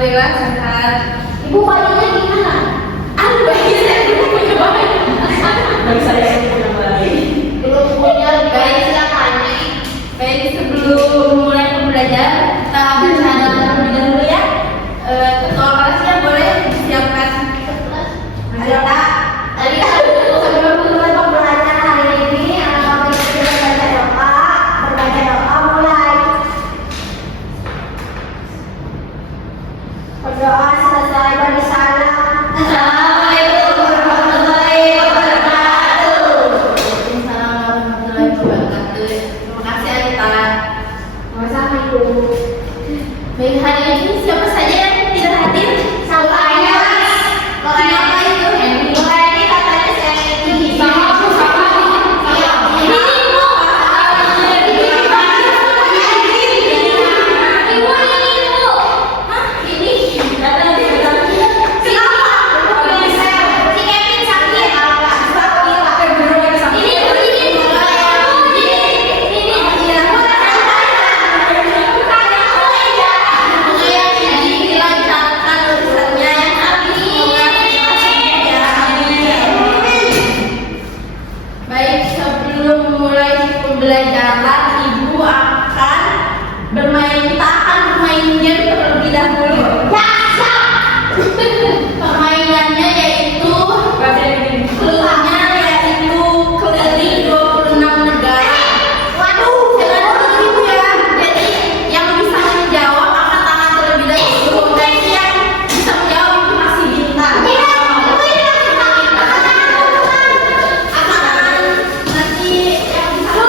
Alhamdulillah sehat. Ibu bayinya gimana? Aduh, bayi saya belum punya bayi. Bayi saya punya bayi. Belum punya bayi, silakan. Baik, sebelum mulai pembelajaran kita bercanda terlebih dahulu ya. Ketua kelasnya boleh disiapkan. Ayo Kak, tadi sebelum mulai pembelajaran hari ini, anak-anak kita berbaca doa mulai. Berdoa selesai bagi salam. Assalamualaikum warahmatullahi wabarakatuh. Waalaikumsalam warahmatullahi wabarakatuh. Terima kasih Anita. Sama-sama Ibu. Baik, hari ini siapa saja yang tidak hadir? Sampainya Siapa itu? mulai ini katanya saya ini. Sama aku, sama aku. Iya, ini Ibu. Ibu ini Ibu. Hah? Ini? Datang. Siapa? Si Kevin sakit. Ini Ibu, ini Ibu. Dilancarkan urusannya ya. Baik, sebelum mulai pembelajaran, Ibu akan bermain game terlebih dahulu. Permainannya yaitu cluenya yaitu keliling 26 negara. Waduh, Jangan dulu Ibu ya. Jadi yang bisa menjawab angkat tangan terlebih dahulu. Dan yang bisa menjawab itu masih bintang. Angkat tangan nanti yang bisa.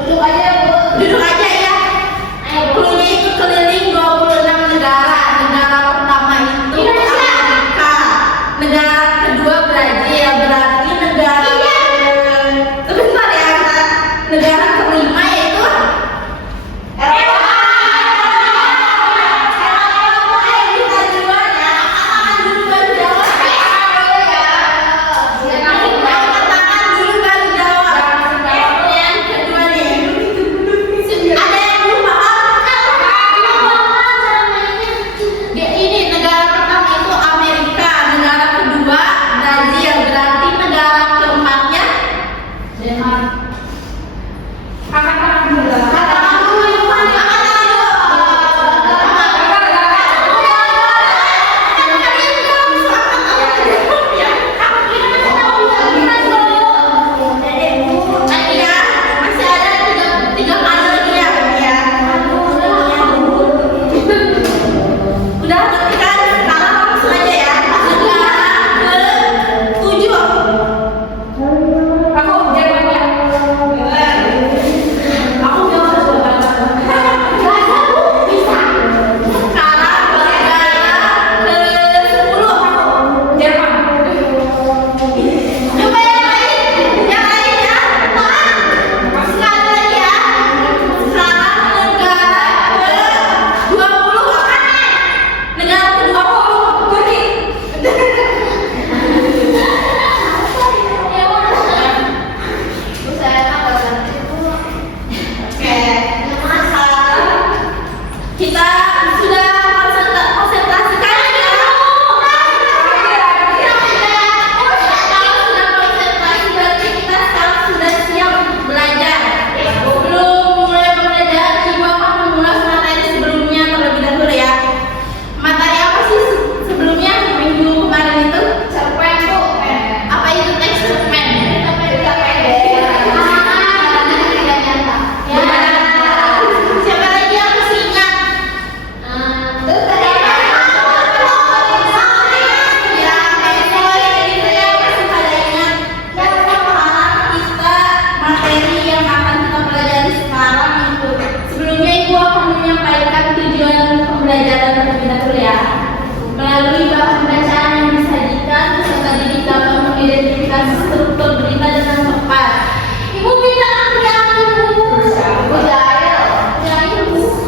duduk aja Bu. Duduk aja ya. Cluenya itu keliling 26 negara. Negara pertama itu Amerika. Negara kedua Brazil. Berarti negara sebentar ya. Negara kelima yaitu masih ada tiga kali lagi ya. Udah ngerti kan? Sekarang langsung aja ya. Negara ke-7. Aku Jerman ya. Aku jawab sekarang negara ke-10. Jerman. Coba yang lain ya. Sekali lagi ya. Sekarang negara ke-20. Negara ke-20 Turki. Oke, kita sudah konsentrasikan ya. Kalau sudah konsentrasi berarti kita sekarang sudah siap untuk belajar. Sebelum mulai pembelajaran, Ibu akan mengulas materi sebelumnya terlebih dahulu ya. Materi apa sih sebelumnya minggu kemarin itu? Cerpen Bu. Apa itu teks cerpen? Siapa lagi yang masih ingat? Ya, gitu ya, masih pada ingat. Dan sekarang kita materi yang akan kita pelajari sekarang itu. Sebelumnya Ibu akan menyampaikan tujuan pembelajaran terlebih dahulu ya. Melalui bahan bacaan yang disajikan, peserta didik dapat mengidentifikasi struktur berita dengan tepat. Ibu bisa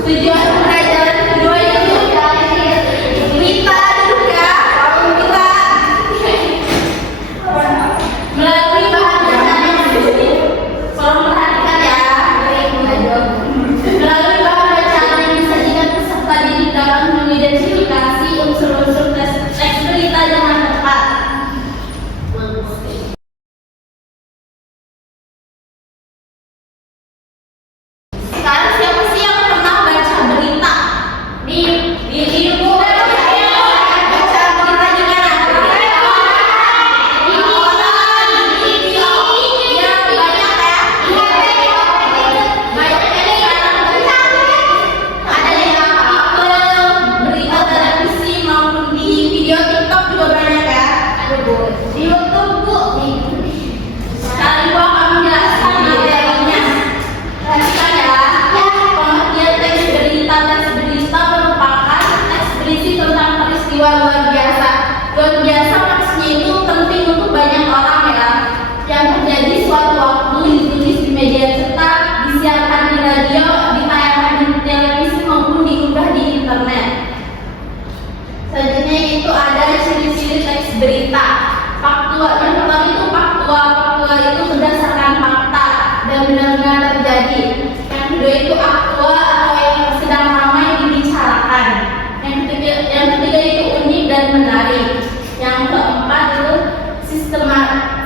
tujuan pembelajaran kedua itu berita dulu ya. Kita melalui bahan bacaan yang disajikan. Tolong perhatikan ya. Melalui bahan bacaan yang disajikan, peserta didik dapat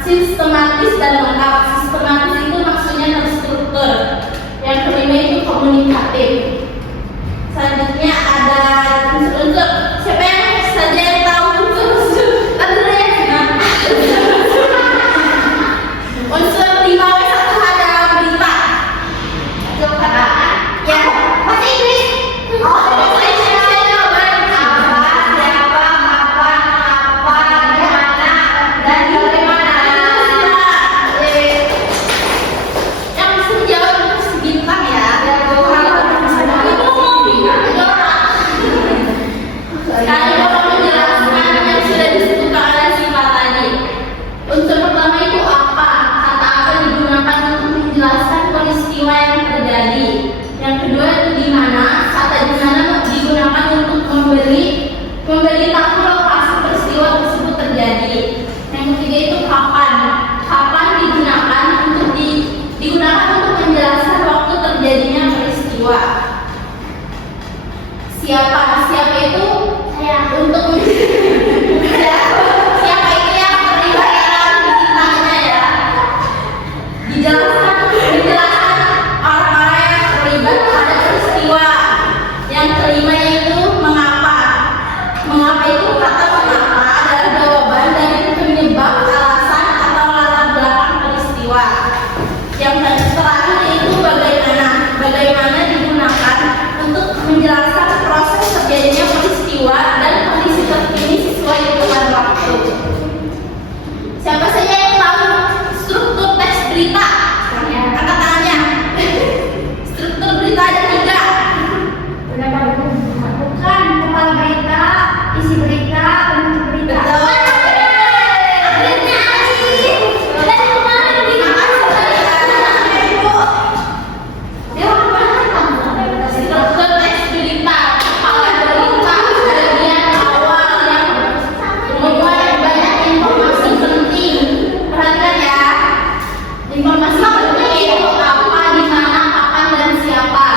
sistematis dan lengkap. Sistematis itu maksudnya terstruktur. Yang kelima itu komunikatif. Selanjutnya ada unsur-unsur. Siapa yang saja yang tahu unsur-unsur? Unsur 5W1H dalam berita. Ya, bahasa Inggris. Oh, bahasa Indonesia jawaban. Apa, siapa, kapan, apa, di mana, dan bagaimana. Yang bisa jawab itu bintang ya. Sekali Bapak menjelaskan yang sudah disebutkan oleh sifat tadi. Unsur pertama itu apa? Kata apa digunakan untuk menjelaskan peristiwa yang terjadi. Yang kedua itu di mana? Kata di mana digunakan untuk memberitahu lokasi peristiwa tersebut terjadi. Yang ketiga itu kapan? Kapan digunakan digunakan untuk menjelaskan waktu terjadinya peristiwa. Siapa itu untuk siapa itu yang terlibat dalam ceritanya ya. Menjelaskan orang-orang yang terlibat pada peristiwa. Yang kelima itu mengapa. Mengapa itu kata mengapa adalah jawaban dari penyebab, alasan atau latar belakang peristiwa. Yang terakhir itu bagaimana. Bagaimana digunakan untuk menjelaskan proses terjadinya peristiwa dan kondisi terkini sesuai dengan waktu. Siapa saja yang tahu struktur teks berita? Angkat tangannya. Struktur berita ada 3. Bukan kepala berita, isi berita, penutup berita. Betul. Akhirnya Aji. Dan kemarin di Struktur teks berita, kepala berita, bagian awal yang memuat banyak informasi penting. Perhatikan ya. Informasi penting itu apa, di mana, kapan, dan siapa.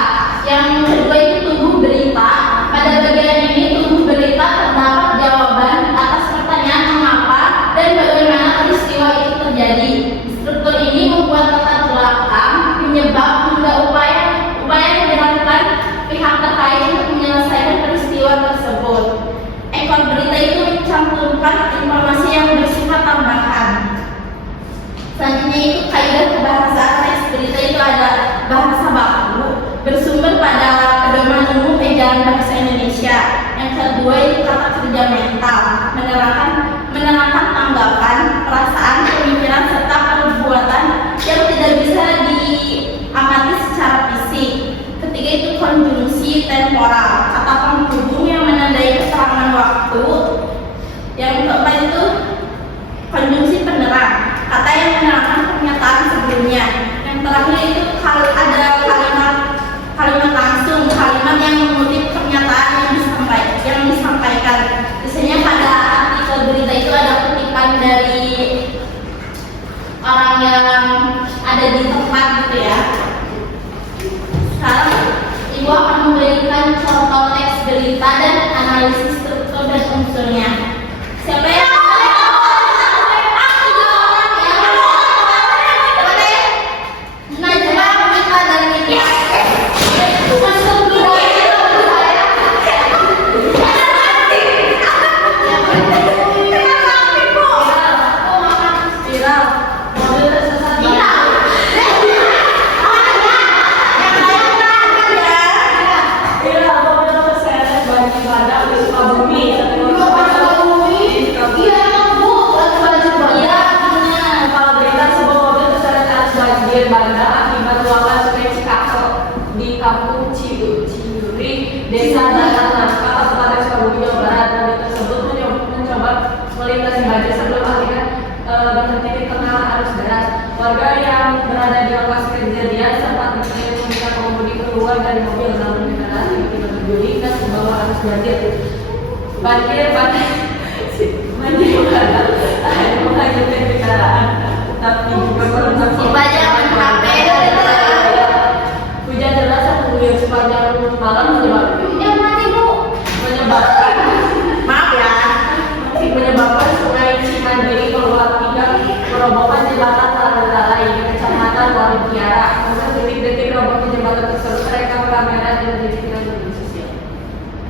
Yang kedua itu tubuh berita. Pada bagian ini tubuh berita terdapat jawaban atas pertanyaan mengapa dan bagaimana peristiwa itu terjadi. Struktur ini membuat latar belakang, penyebab, hingga upaya yang dilakukan pihak terkait untuk menyelesaikan peristiwa tersebut. Ekor berita itu mencantumkan informasi yang bersifat tambahan. Selanjutnya itu kaidah kebahasaan. Teks berita itu ada bahasa baku, bersumber pada pedoman umum ejaan bahasa Indonesia. Yang kedua itu kata kerja mental, menerangkan tanggapan, perasaan, pemikiran serta perbuatan yang tidak bisa diamati secara fisik. Ketiga itu konjungsi temporal, kata penghubung yang menandai keterangan waktu. Yang keempat itu konjungsi penerang, kata yang menerangkan pernyataan sebelumnya. Yang terakhir itu ada kalimat langsung, kalimat yang mengutip pernyataan yang disampaikan. Biasanya pada artikel berita itu ada kutipan dari orang yang ada di tempat gitu ya. Sekarang Ibu akan memberikan contoh teks berita dan analisis struktur dan unsurnya. Siapa yang Najwa, Mita, dan Nitya. Akibat luapan sungai Cikaso di kampung Ciduri, Desa Batangan, Kabupaten Sukabumi, Jawa Barat. Mobil tersebut mencoba melintasi banjir sebelum akhirnya berhenti di tengah arus deras. Warga yang berada di lokasi kejadian sempat berteriak meminta pengemudi keluar dari mobil, namun kendaraan tiba-tiba terguling dan terbawa arus banjir. Banjir berada hanya menghanyutkan kendaraan, tapi juga merusak banyak HP. Hujan deras yang mengguyur sepanjang malam menyebabkan sungai Cimandiri meluap hingga merobok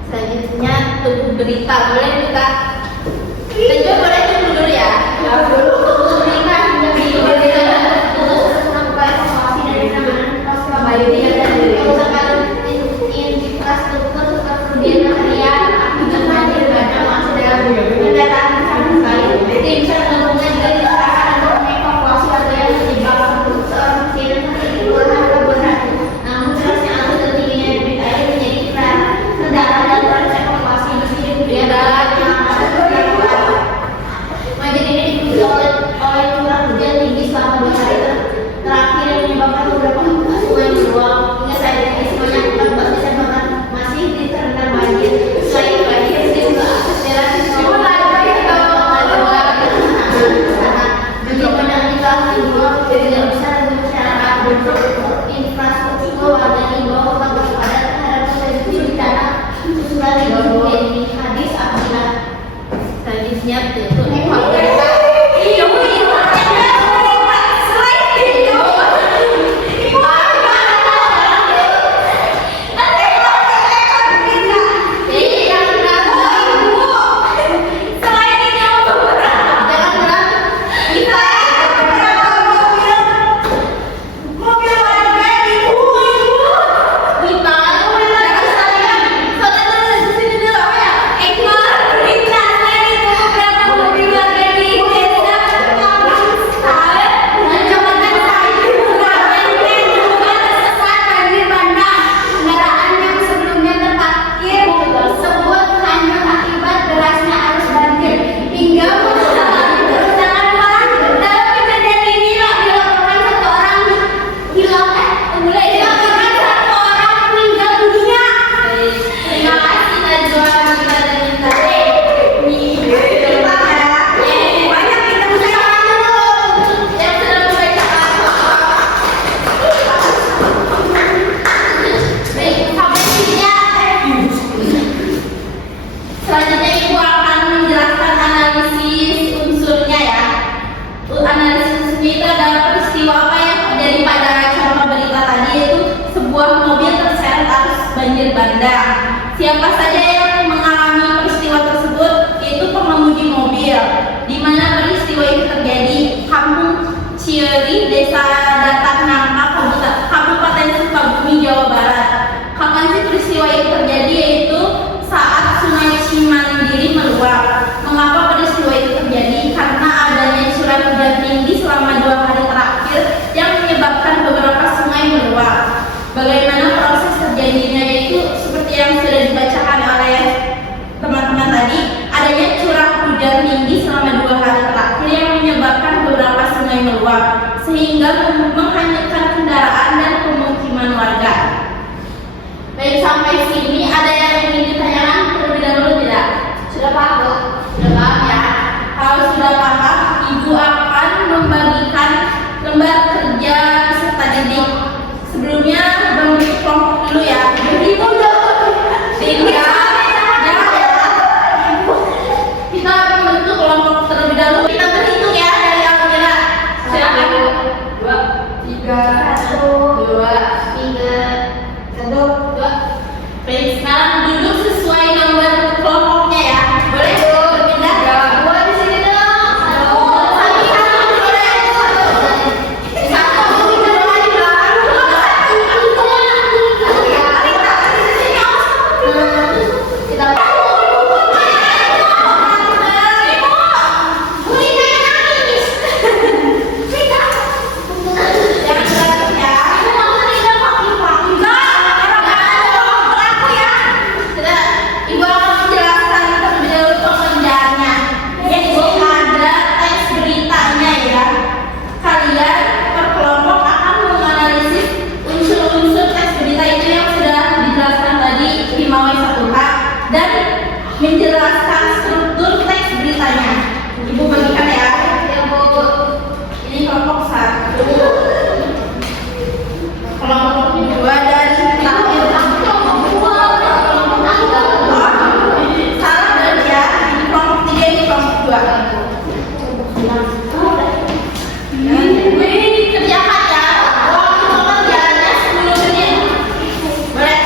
Selanjutnya tubuh berita, boleh kita lanjut, boleh tunggu dulu ya. Tubuh berita hingga video berita melakukan evaluasi dan penanganan infrastruktur kerugian material akibat banjir bandang masih dalam pendataan sama sekali. Tim SAR gabungan juga dikerahkan untuk mengevakuasi warga yang terjebak. Seorang kecil di kelurahan Kebun Ratu. Namun derasnya arus dan tingginya debit air menjadi kendala dalam proses evakuasi. Meski demikian dalam banjir ini dipicu oleh curah hujan tinggi selama 2 hari terakhir yang menyebabkan beberapa sungai meluap. Hingga saat ini sebanyak 14 desa bahkan masih diterendam banjir. Selain banjir, juga akses jalan di seluruh juga banyak dilakukan dibuat dari besar dan masyarakat bentuk infrastruktur warga dibawa tetap waspada terhadap potensi bencana susulan ini hadis apabila Selanjutnya itu evaluasi. Selanjutnya Ibu akan menjelaskan analisis unsurnya ya. Analisis unsurnya itu adalah peristiwa apa yang terjadi pada contoh berita tadi, yaitu sebuah mobil terseret arus banjir bandang. Siapa saja yang mengalami peristiwa tersebut? Yaitu pengemudi mobil. Di mana peristiwa itu terjadi? Kampung Cieri, Desa Datar Nangka, Kabupaten Sukabumi, Jawa Barat. Kapan sih peristiwa itu terjadi? Yaitu saat Sungai Cimandiri meluap. Mengapa peristiwa itu terjadi? Karena adanya curah hujan tinggi selama 2 hari terakhir yang menyebabkan beberapa sungai meluap. Bagaimana proses terjadinya? Yaitu seperti yang sudah dibacakan oleh teman-teman tadi, adanya curah hujan tinggi selama 2 hari terakhir yang menyebabkan beberapa sungai meluap sehingga menghanyutkan kendaraan dan pemukiman warga. Baik, sampai sini ada yang ingin ditanyakan terlebih dahulu tidak? Sudah paham, Bu? Sudah paham ya? Kalau sudah paham, Ibu akan membagikan lembar kerja peserta didik. Sebelumnya bagi kelompok dulu ya. Ibu dong. Jangan ya. Kita membentuk kelompok terlebih dahulu. Kita berhitung ya dari Almira. Silakan. 2, 3, 1, 2, 3, 1. Baik, sekarang duduk sesuai nomor kelompoknya ya. Boleh berpindah? Dua di sini dong. Satu boleh. Satu kita doang di belakang. Kita Ibu akan menjelaskan terlebih dahulu pengerjaannya. Yaitu ada teks beritanya ya. Kalian per kelompok akan menganalisis unsur-unsur teks berita itu yang sudah dijelaskan tadi di Mawai 1H dan menjelaskan struktur teks beritanya. Ibu bagikan ya. Ya Bu. Ini kelompok 1, kelompok 2 dan terakhir salah dan ya, ini kelompok 3, ini kelompok 2. Ini dikerjakan ya. Waktu pengerjaannya 10 menit. Boleh?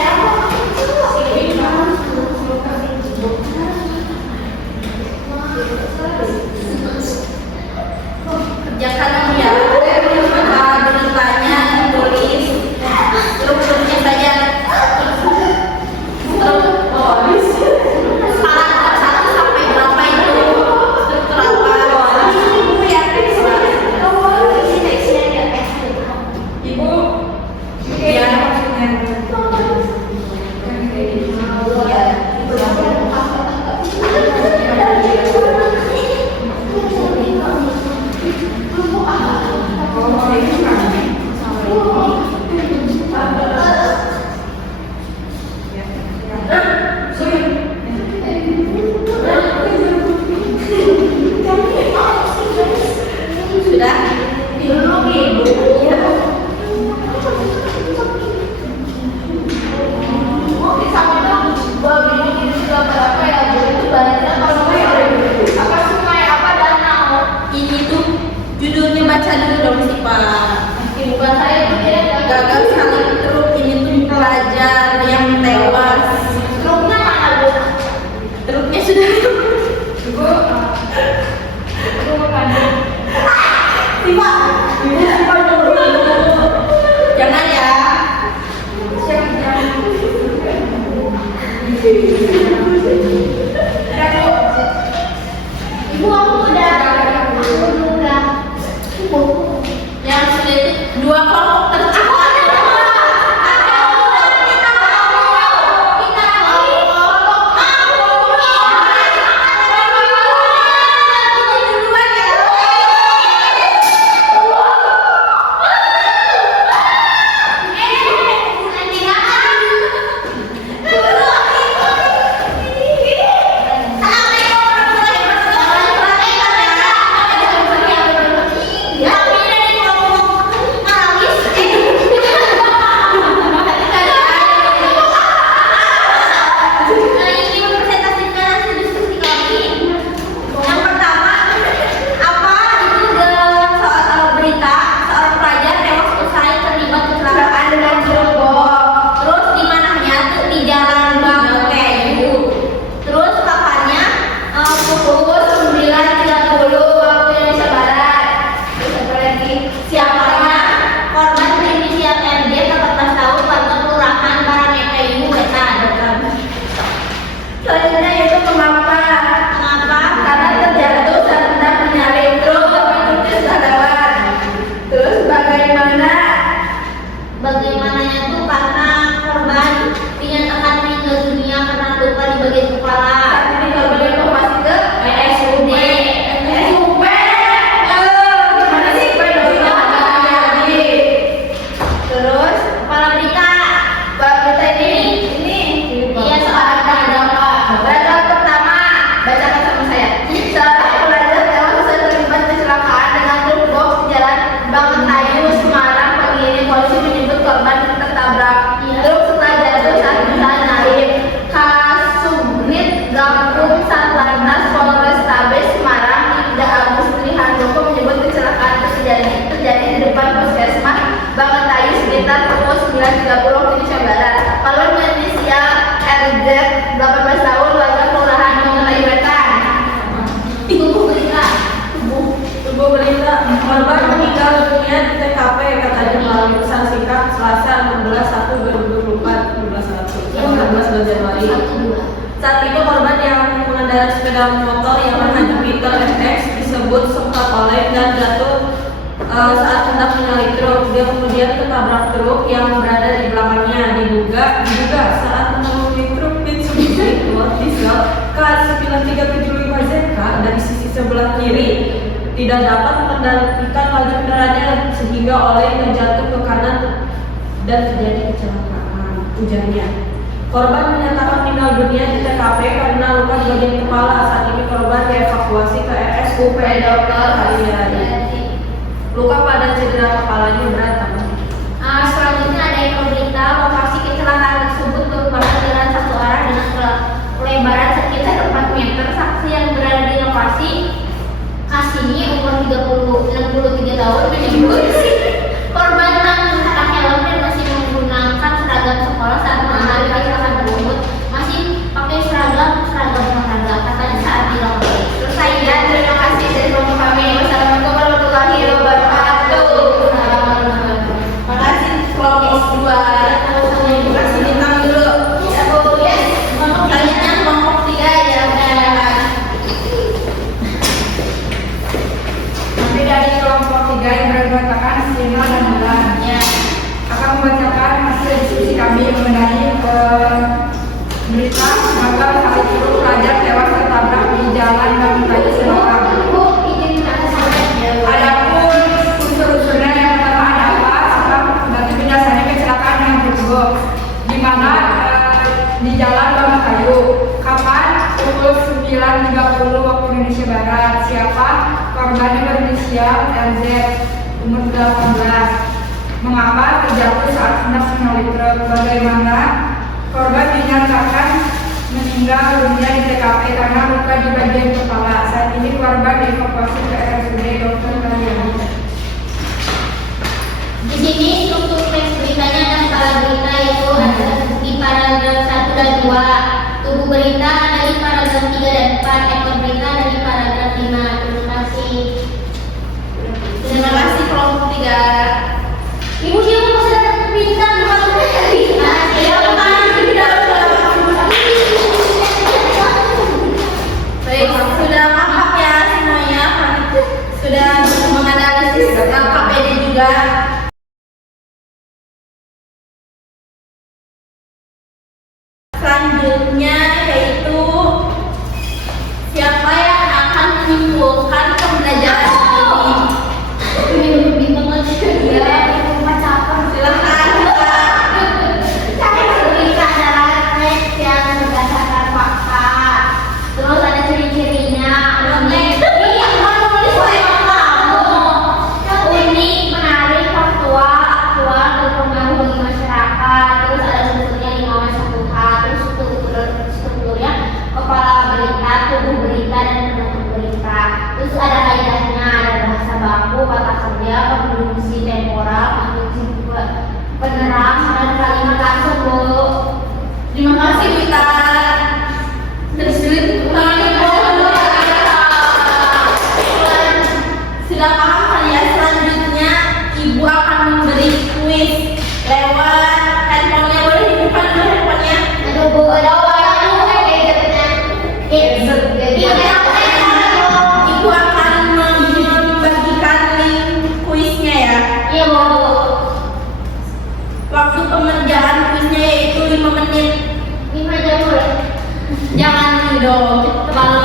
Z 18 tahun warga kelurahan Mengenai Wetan. Tubuh berita. Tubuh berita korban meninggal dunia di TKP katanya melalui pesan singkat Selasa 16/1/2024 16 Januari. Saat itu korban yang mengendarai sepeda motor Yamaha Jupiter FX disebut sempat oleng dan jatuh saat hendak menyalip truk. Dia kemudian tertabrak truk yang berada di belakangnya. Diduga saat mengemudi truk Mitsubishi diesel K9375ZK dari sisi sebelah kiri tidak dapat mengendalikan laju kendaraannya sehingga oleng dan jatuh ke kanan dan terjadi kecelakaan, ujarnya. Korban menyatakan meninggal dunia di TKP karena luka di bagian kepala. Saat ini korban dievakuasi ke RSUP Dr. Hariyadi. Luka pada cedera kepalanya berat. Selanjutnya ada info berita lokasi kecelakaan tersebut merupakan jalan satu arah dengan lebaran sekitar 4 meter. Saksi yang berada di lokasi Kasini umur 63 tahun menyebut korban tak menggunakan helm dan masih menggunakan seragam sekolah saat mengalami kecelakaan tersebut. Masih pakai seragam olahraga katanya saat di lokasi. Terus saya terima kasih dari kelompok kami. Wassalamualaikum warahmatullahi wabarakatuh. Makasih kelompok 2. Makasih bintang dulu. Ya Bu, ya. Selanjutnya kelompok 3 ya udah. Nanti dari kelompok 3 yang beranggotakan Sina dan Bulan Ya. akan membacakan hasil diskusi kami mengenai berita semoga hari itu pelajar tewas tertabrak di jalan Bangun Raya Semarang. Bu, izin minta kesaksian. Adapun unsur-unsurnya yang pertama ada apa? Berarti dasarnya kecelakaan yang bergok di mana di jalan Bangun Kayu. Kapan? Pukul 9.30 waktu Indonesia Barat. Siapa? Korbannya berinisial LZ, umur 18. Mengapa terjatuh saat hendak menyalip truk? Bagaimana korban dinyatakan meninggal dunia di TKP karena luka di bagian kepala. Saat ini korban dievakuasi ke RSUD Dr. Hariyadi. Di sini struktur teks beritanya ada 4 berita, yaitu ada di paragraf 1 dan 2, tubuh berita dari paragraf 3 dan 4, ekor berita dari paragraf 5. Terima kasih. Terima kasih kelompok 3. Ibu siapa masih dapat bintang di waktu berita? Ya, bukan tidak Baik, sudah paham ya semuanya. Sudah menganalisis KPD juga. Selanjutnya yaitu siapa yang akan menyimpulkan pembelajaran ini? Ini bintang lagi. Ya. Silakan. Berita adalah teks yang berdasarkan fakta. Terus ada ciri-cirinya. Unik, unik, menarik, faktual, aktual, berpengaruh bagi masyarakat. Terus ada strukturnya 5W1H. Terus strukturnya kepala berita, tubuh berita, dan penutup berita. Terus ada kaidahnya, ada bahasa baku, kata kerja, konjungsi temporal, konjungsi penerang, dan kalimat langsung, Bu. Terima kasih Wita. Terus sudah paham kalian? Selanjutnya Ibu akan memberi kuis lewat handphonenya. Boleh dibuka dulu handphonenya? Aduh, Bu, ada orang gadgetnya. Ibu akan membagikan link kuisnya ya. Iya, Bu. Waktu pengerjaan kuisnya yaitu 5 menit. 5 jam boleh. Jangan dong, terlalu